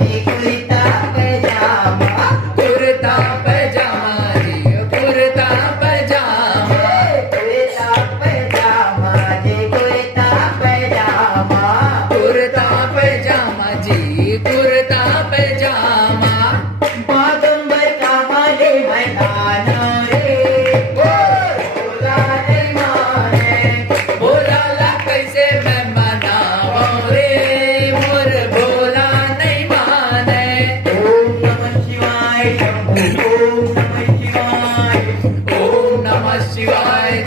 जी कुर्ता पैजामा कुर्ता पैजामा जी कुर्ता पैजामा कुर्ता पैजामा जी कुर्ता पैजामा कुर्ता पैजामा जी कुर्ता पैजामा बागंबर कामाले मैदान रे बोला नहीं माने भोलाला कैसे मैं मनाऊं रे मोर भोला नहीं माने ओम नमः शिवाय शंभू ओम नमः शिवाय ओम नमः शिवाय